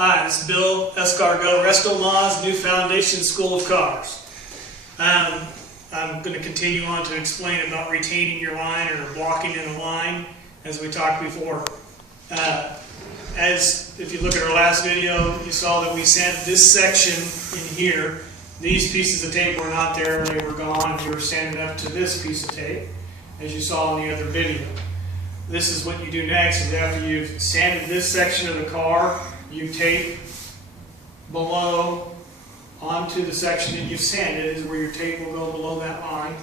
Hi, this is Bill Escargot, Resto Mod's new foundation school of cars. I'm going to continue on to explain about retaining your line or blocking in a line, as we talked before. If you look at our last video, you saw that we sanded this section in here. These pieces of tape were not there, they were gone, and you were sanding up to this piece of tape, as you saw in the other video. This is what you do next, is after you've sanded this section of the car, you tape below onto the section that you've sanded, is where your tape will go below that line,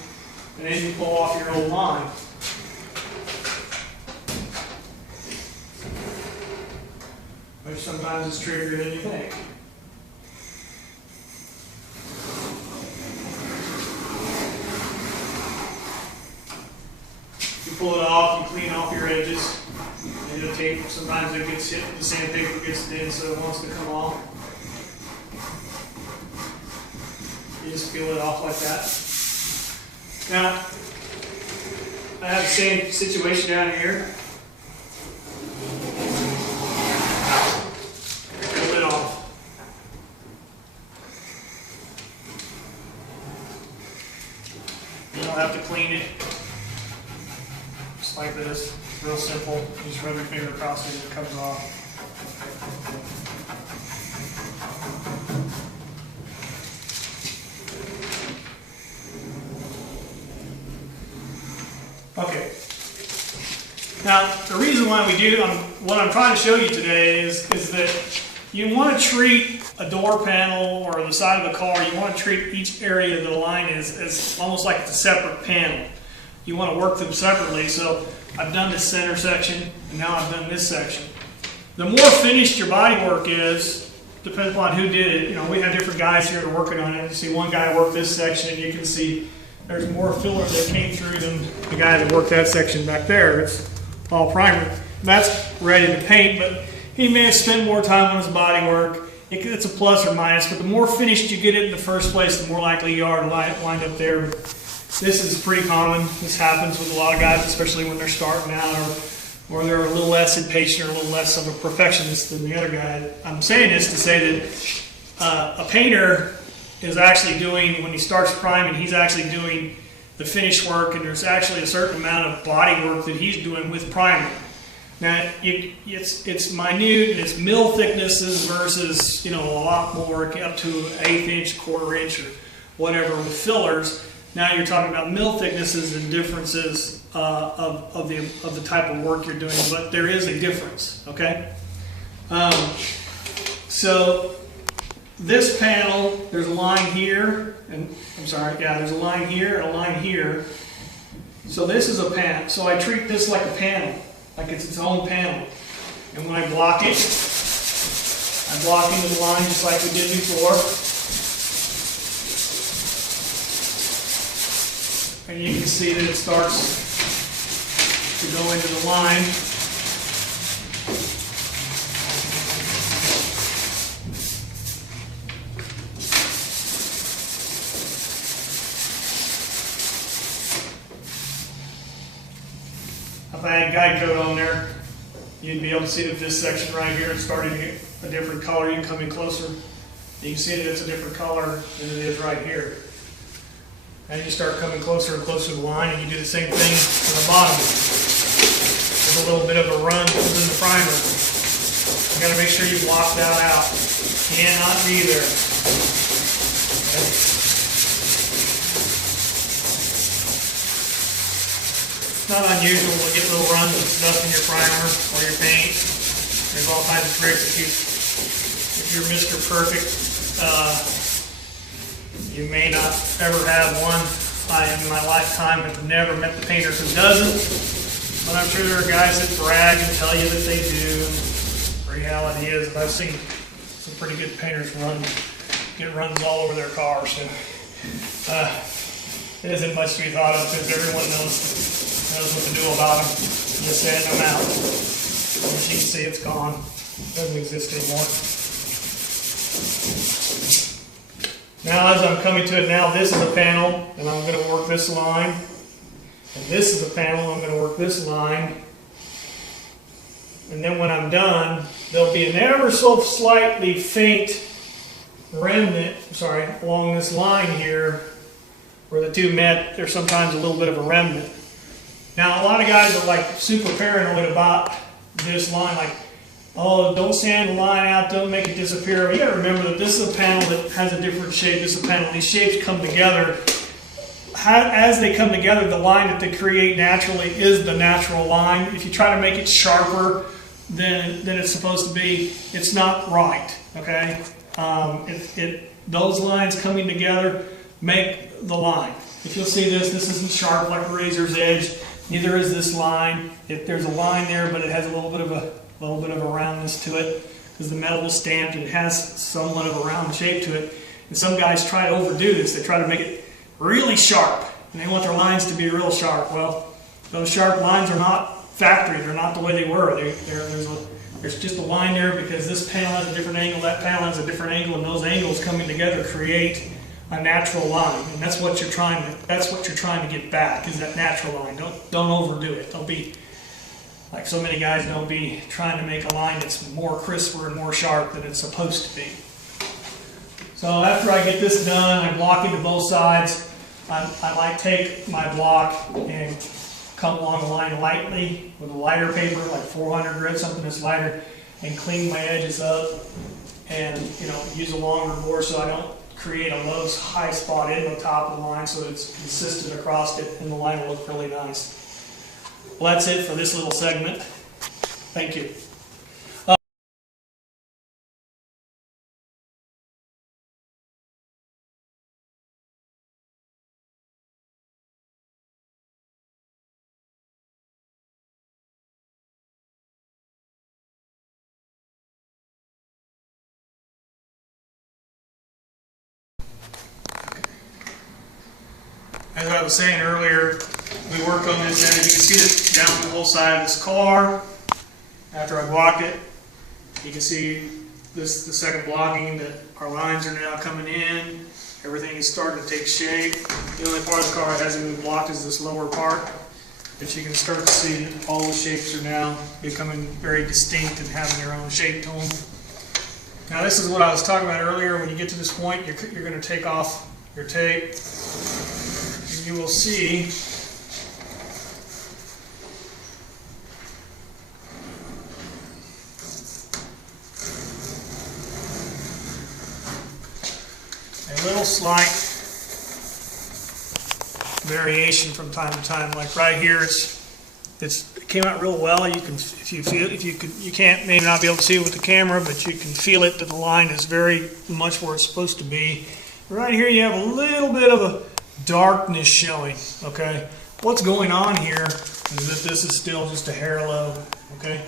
and then you pull off your old line. Which sometimes is trickier than you think. You pull it off, you clean off your edges, and the tape, sometimes it gets hit, the sandpaper gets thin, so it wants to come off. You just peel it off like that. Now, I have the same situation down here. Peel it off. You don't have to clean it. Just like this. It's real simple. You just rub your finger across it and it comes off. Okay. Now, the reason why we do, what I'm trying to show you today is that you want to treat a door panel or the side of the car, you want to treat each area that the line is as almost like it's a separate panel. You want to work them separately, so I've done this center section, and now I've done this section. The more finished your body work is, depends upon who did it. You know, we have different guys here that are working on it. You see one guy work this section, and you can see there's more filler that came through than the guy that worked that section back there. It's all primer. That's ready to paint, but he may have spent more time on his body work. It's a plus or minus, but the more finished you get it in the first place, the more likely you are to wind up there. This is pretty common. This happens with a lot of guys, especially when they're starting out or they're a little less impatient or a little less of a perfectionist than the other guy. I'm saying this to say that a painter is actually doing, when he starts priming, he's actually doing the finish work, and there's actually a certain amount of body work that he's doing with primer. Now, it's minute, and it's mil thicknesses versus, a lot more, up to 1/8 inch, 1/4 inch, or whatever with fillers. Now you're talking about mil thicknesses and differences of the type of work you're doing, but there is a difference, okay? So this panel, there's a line here, and there's a line here and a line here. So this is a panel. So I treat this like a panel, like it's its own panel. And when I block it, I block into the line just like we did before. And you can see that it starts to go into the line. If I had guide code on there, you'd be able to see that this section right here is starting to get a different color. You can come in closer. You can see that it's a different color than it is right here. And you start coming closer and closer to the line, and you do the same thing to the bottom. There's a little bit of a run within the primer. You got to make sure you block that out. Cannot be there. Okay. It's not unusual to get little runs of stuff in your primer or your paint. There's all kinds of tricks. If you're Mr. Perfect, you may not ever have one. I, in my lifetime, have never met the painter who doesn't, but I'm sure there are guys that brag and tell you that they do. The reality is, I've seen some pretty good painters get runs all over their cars. So, it isn't much to be thought of, because everyone knows what to do about them. Just sand them out. As you can see, it's gone. It doesn't exist anymore. Now, as I'm coming to it now, this is a panel, and I'm going to work this line. And this is a panel, I'm going to work this line. And then when I'm done, there'll be an ever so slightly faint remnant, along this line here, where the two met. There's sometimes a little bit of a remnant. Now, a lot of guys are like super paranoid about this line, like, oh, don't sand the line out, don't make it disappear. You gotta remember that this is a panel that has a different shape. This is a panel, these shapes come together. As they come together, the line that they create naturally is the natural line. If you try to make it sharper than it's supposed to be, it's not right, okay? Those lines coming together make the line. If you'll see this isn't sharp like a razor's edge, neither is this line. If there's a line there, but it has a little bit of a roundness to it, because the metal is stamped and it has somewhat of a round shape to it. And some guys try to overdo this. They try to make it really sharp, and they want their lines to be real sharp. Well, those sharp lines are not factory. They're not the way they were. There's just a line there because this panel has a different angle, that panel has a different angle, and those angles coming together create a natural line. And that's what you're trying to get back, is that natural line. Don't overdo it. Don't be like so many guys. Don't be trying to make a line that's more crisper and more sharp than it's supposed to be. So after I get this done, I block into both sides. I might take my block and come along the line lightly with a lighter paper, like 400 grit, something that's lighter, and clean my edges up, and use a longer bore so I don't create a low high spot in the top of the line, so it's consistent across it, and the line will look really nice. Well, that's it for this little segment. Thank you. As I was saying earlier, we worked on this, and as you can see this down the whole side of this car. After I blocked it, you can see the second blocking, that our lines are now coming in. Everything is starting to take shape. The only part of the car that hasn't been blocked is this lower part. But you can start to see that all the shapes are now becoming very distinct and having their own shape to them. Now this is what I was talking about earlier. When you get to this point, you're going to take off your tape. You will see a little slight variation from time to time. Like right here, it came out real well. You can, you can't maybe not be able to see it with the camera, but you can feel it that the line is very much where it's supposed to be. Right here, you have a little bit of a darkness showing, okay? What's going on here is that this is still just a hair low, okay?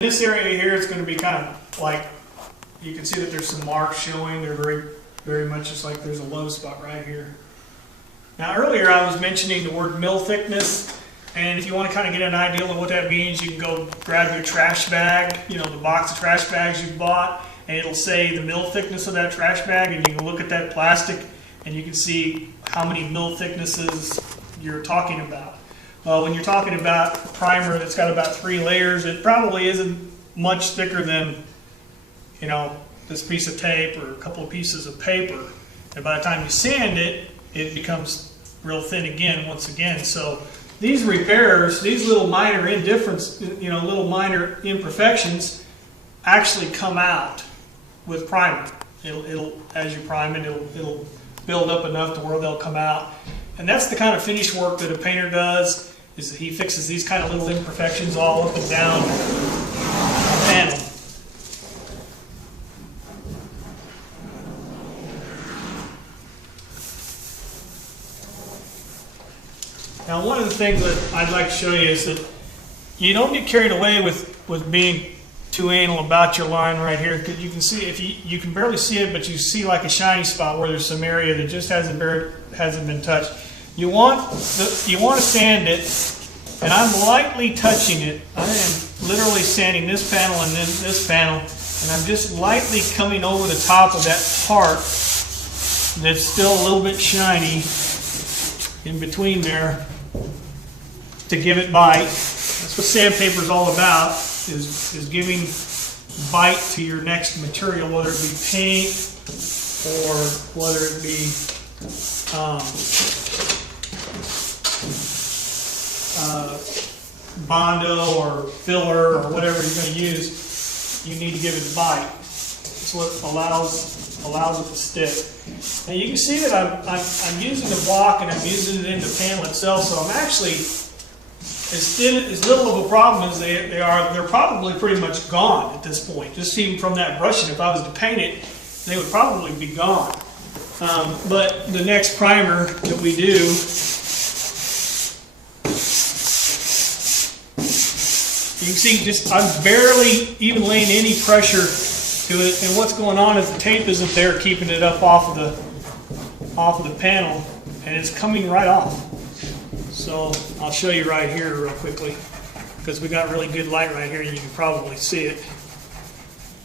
This area here is going to be kind of like, you can see that there's some marks showing. They're very much just like there's a low spot right here. Now earlier I was mentioning the word mill thickness. And if you want to kind of get an idea of what that means, you can go grab your trash bag, the box of trash bags you bought, and it'll say the mill thickness of that trash bag, and you can look at that plastic, and you can see how many mill thicknesses you're talking about. When you're talking about a primer that's got about 3 layers, it probably isn't much thicker than, this piece of tape or a couple of pieces of paper. And by the time you sand it, it becomes real thin again, once again. So these repairs, these little minor little minor imperfections actually come out with primer. It'll as you prime it, it'll build up enough to where they'll come out. And that's the kind of finish work that a painter does, is that he fixes these kind of little imperfections all up and down the panel. Now, one of the things that I'd like to show you is that you don't get carried away with being too anal about your line right here, because you can see, if you can barely see it, but you see like a shiny spot where there's some area that just hasn't been touched. You want to sand it, and I'm lightly touching it. I am literally sanding this panel and then this panel, and I'm just lightly coming over the top of that part that's still a little bit shiny. in between there to give it bite. That's what sandpaper is all about, is giving bite to your next material, whether it be paint or whether it be Bondo or filler or whatever you're going to use. You need to give it bite. That's what allows it to stick. Now you can see that I'm using the block and I'm using it in the panel itself, so I'm actually as little of a problem as they are. They're probably pretty much gone at this point. Just even from that brushing, if I was to paint it, they would probably be gone. But the next primer that we do, you can see I'm barely even laying any pressure to it, and what's going on is the tape isn't there keeping it up off of the panel, and it's coming right off. So I'll show you right here real quickly, because we got really good light right here and you can probably see it.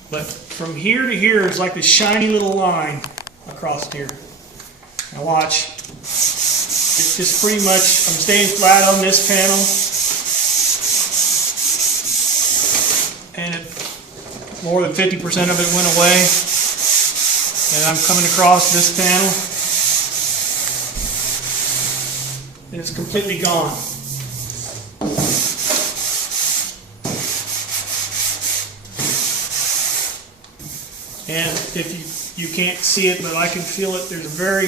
But from here to here is like this shiny little line across here. Now watch. It's just pretty much, I'm staying flat on this panel, and more than 50% of it went away. And I'm coming across this panel, and it's completely gone. And if you can't see it, but I can feel it, there's a very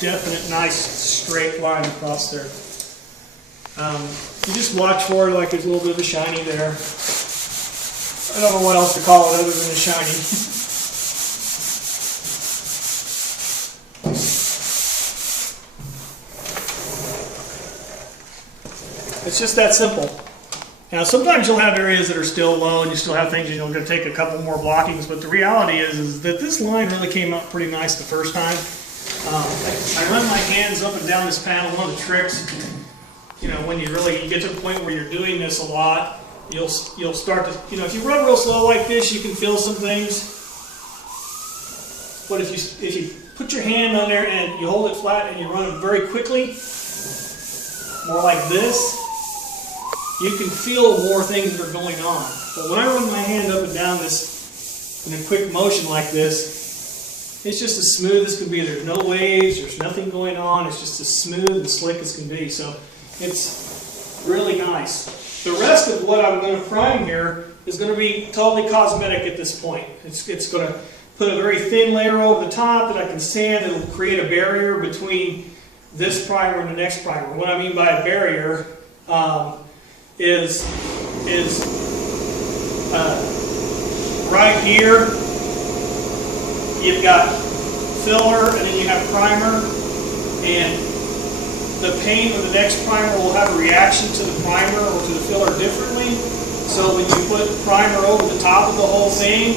definite, nice straight line across there. You just watch for it like there's a little bit of a shiny there. I don't know what else to call it other than a shiny. It's just that simple. Now sometimes you'll have areas that are still low and you still have things you're going to take a couple more blockings, but the reality is that this line really came out pretty nice the first time. I run my hands up and down this panel. One of the tricks, when you get to the point where you're doing this a lot, you'll start to, if you run real slow like this, you can feel some things. But if you put your hand on there and you hold it flat and you run it very quickly, more like this, you can feel more things that are going on. But when I run my hand up and down this in a quick motion like this, it's just as smooth as can be. There's no waves, there's nothing going on. It's just as smooth and slick as can be. So it's really nice. The rest of what I'm going to prime here is going to be totally cosmetic at this point. It's going to put a very thin layer over the top that I can sand. It'll create a barrier between this primer and the next primer. What I mean by a barrier is right here you've got filler and then you have primer, and the paint of the next primer will have a reaction to the primer or to the filler differently. So when you put primer over the top of the whole thing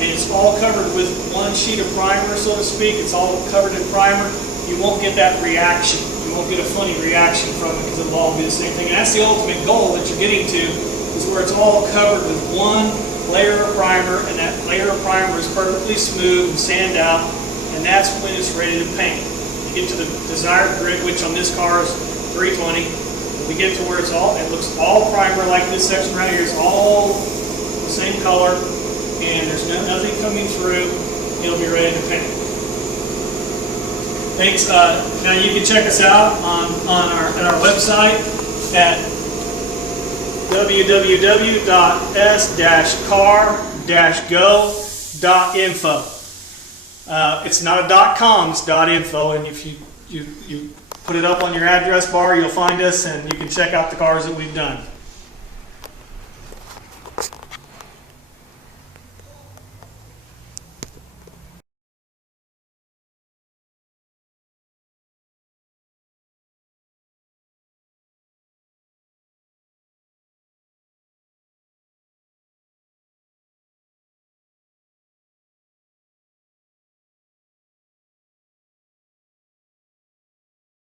and it's all covered with one sheet of primer, so to speak, it's all covered in primer, you won't get that reaction. You won't get a funny reaction from it because it'll all be the same thing. And that's the ultimate goal that you're getting to, is where it's all covered with one layer of primer, and that layer of primer is perfectly smooth and sand out, and that's when it's ready to paint. You get to the desired grit, which on this car is 320. We get to where it looks all primer, like this section right here is all the same color, and there's nothing coming through. It'll be ready to paint. Thanks. Now you can check us out at our website at www.s-car-go.info. It's not a .com, it's .info, and if you put it up on your address bar, you'll find us and you can check out the cars that we've done.